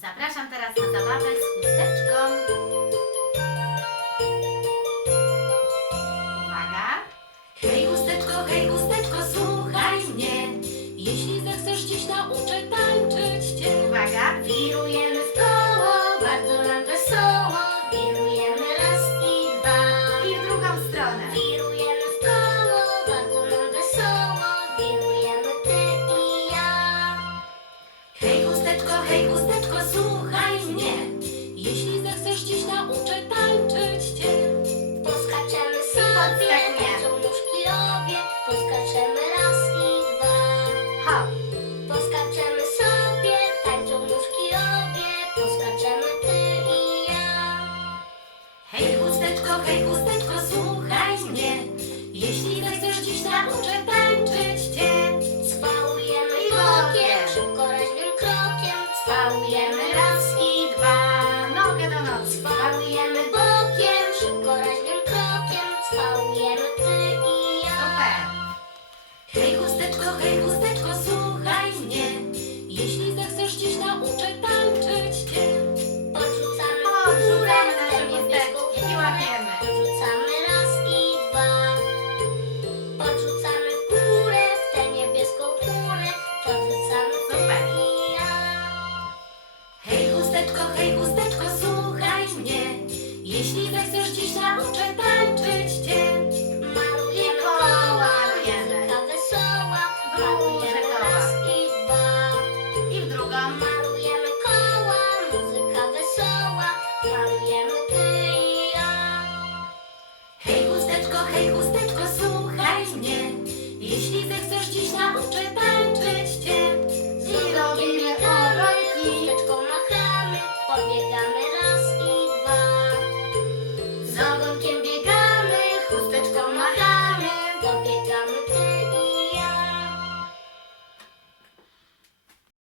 Zapraszam teraz na zabawę z chusteczką. Uwaga. Hej chusteczko, hej chusteczko, słuchaj mnie. Jeśli zechcesz dziś nauczę tańczyć cię Uwaga. Wirujemy w koło, bardzo nam hej chusteczko, słuchaj mnie. Jeśli zechcesz dziś nauczę krokiem, Swałujemy raz i dwa. Nogę do nogi. Swałujemy bokiem, szybko raźnym krokiem, swałujemy ty i ja. Hej chusteczko, hej chusteczko,